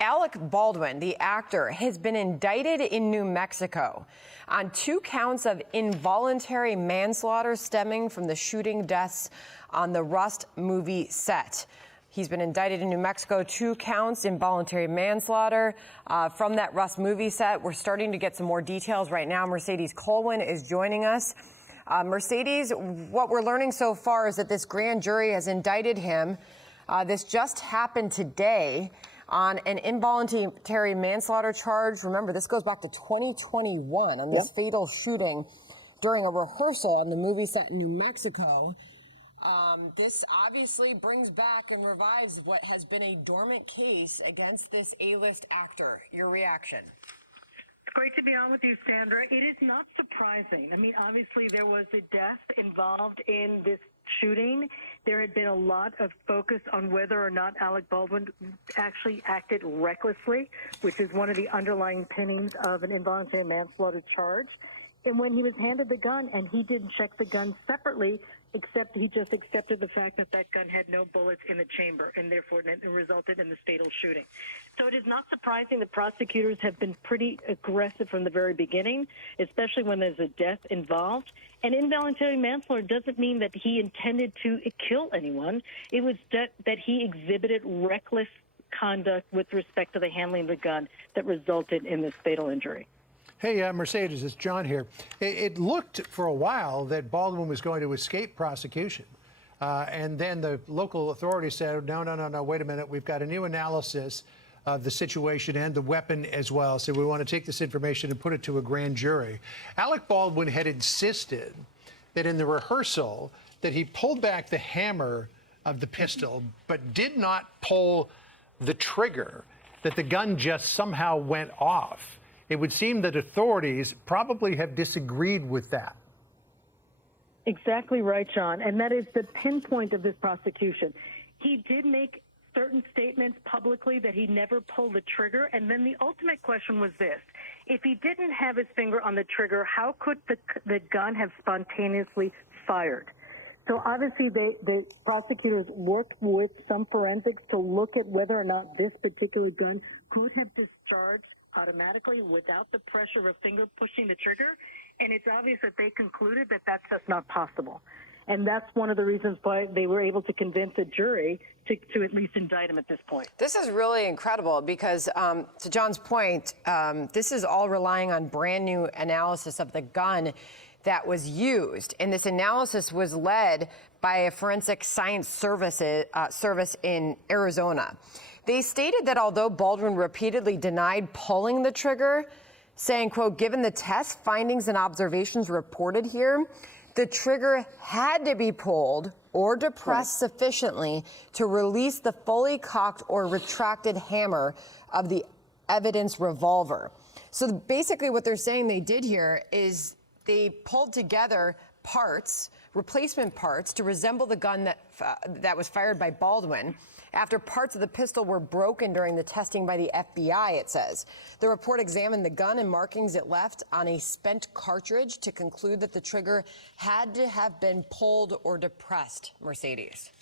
Alec Baldwin, the actor, has been indicted in New Mexico on 2 counts of involuntary manslaughter stemming from the shooting deaths on the Rust movie set. He's been indicted in New Mexico, 2 counts involuntary manslaughter from that Rust movie set. We're starting to get some more details right now. Mercedes Colwin is joining us. Mercedes, what we're learning so far is that this grand jury has indicted him. This just happened today on an involuntary manslaughter charge. Remember, this goes back to 2021 on this fatal shooting during a rehearsal on the movie set in New Mexico. This obviously brings back and revives what has been a dormant case against this A-list actor. Your reaction? It's great to be on with you, Sandra. It is not surprising. I mean, obviously there was a death involved in this shooting. There had been a lot of focus on whether or not Alec Baldwin actually acted recklessly, which is one of the underlying pinnings of an involuntary manslaughter charge. And when he was handed the gun, and he didn't check the gun separately, except he just accepted the fact that that gun had no bullets in the chamber, and therefore it resulted in this fatal shooting. So it is not surprising the prosecutors have been pretty aggressive from the very beginning, especially when there's a death involved. And involuntary manslaughter doesn't mean that he intended to kill anyone. It was that he exhibited reckless conduct with respect to the handling of the gun that resulted in this fatal injury. Hey, Mercedes, it's John here. It looked for a while that Baldwin was going to escape prosecution. And then the local authorities said, no, wait a minute. We've got a new analysis of the situation and the weapon as well. So we want to take this information and put it to a grand jury. Alec Baldwin had insisted that in the rehearsal that he pulled back the hammer of the pistol, but did not pull the trigger, that the gun just somehow went off. It would seem that authorities probably have disagreed with that. Exactly right, John. And that is the pinpoint of this prosecution. He did make certain statements publicly that he never pulled the trigger. And then the ultimate question was this. If he didn't have his finger on the trigger, how could the gun have spontaneously fired? So obviously the prosecutors worked with some forensics to look at whether or not this particular gun could have discharged automatically without the pressure of a finger pushing the trigger, and it's obvious that they concluded that that's just not possible. And that's one of the reasons why they were able to convince a jury to at least indict him at this point. This is really incredible because, to John's point, this is all relying on brand new analysis of the gun that was used. And this analysis was led by a forensic science service in Arizona. They stated that although Baldwin repeatedly denied pulling the trigger, saying, quote, given the test findings and observations reported here, the trigger had to be pulled or depressed sufficiently to release the fully cocked or retracted hammer of the evidence revolver. So basically what they're saying they did here is they pulled together parts, replacement parts, to resemble the gun that was fired by Baldwin after parts of the pistol were broken during the testing by the FBI, it says. The report examined the gun and markings it left on a spent cartridge to conclude that the trigger had to have been pulled or depressed, Mercedes.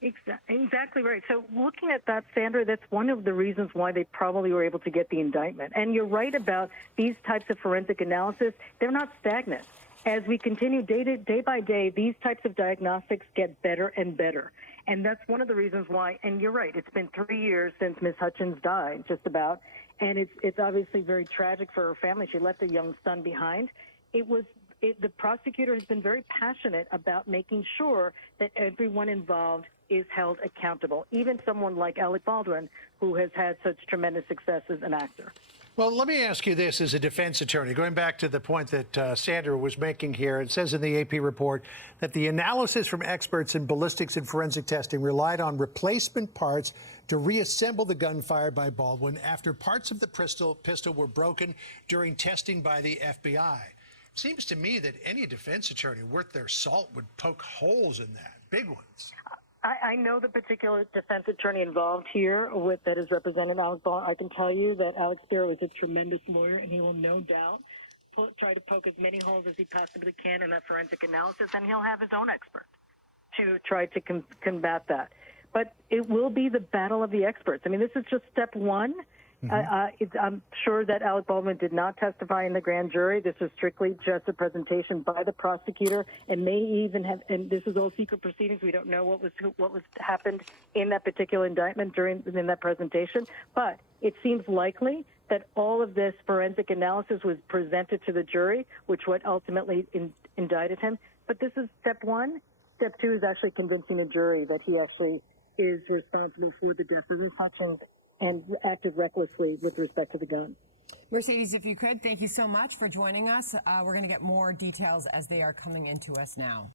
Exactly right. So looking at that, Sandra, that's one of the reasons why they probably were able to get the indictment. And you're right about these types of forensic analysis. They're not stagnant. As we continue day by day, these types of diagnostics get better and better. And that's one of the reasons why, and you're right, it's been 3 years since Ms. Hutchins died, just about, and it's obviously very tragic for her family. She left a young son behind. The prosecutor has been very passionate about making sure that everyone involved is held accountable, even someone like Alec Baldwin, who has had such tremendous success as an actor. Well, let me ask you this as a defense attorney, going back to the point that Sandra was making here. It says in the AP report that the analysis from experts in ballistics and forensic testing relied on replacement parts to reassemble the gun fired by Baldwin after parts of the pistol were broken during testing by the FBI. It seems to me that any defense attorney worth their salt would poke holes in that, big ones. I know the particular defense attorney involved here that is representing Alec Baldwin. I can tell you that Alex Spiro is a tremendous lawyer, and he will no doubt try to poke as many holes as he possibly can in that forensic analysis, and he'll have his own expert to try to combat that. but it will be the battle of the experts. I mean, this is just step one. I'm sure that Alec Baldwin did not testify in the grand jury. This was strictly just a presentation by the prosecutor, and may even have. And this is all secret proceedings. We don't know what was happened in that particular indictment in that presentation. But it seems likely that all of this forensic analysis was presented to the jury, which what ultimately indicted him. But this is step one. Step two is actually convincing a jury that he actually is responsible for the death of Ruth Hutchins and acted recklessly with respect to the gun. Mercedes, if you could, thank you so much for joining us. We're going to get more details as they are coming into us now.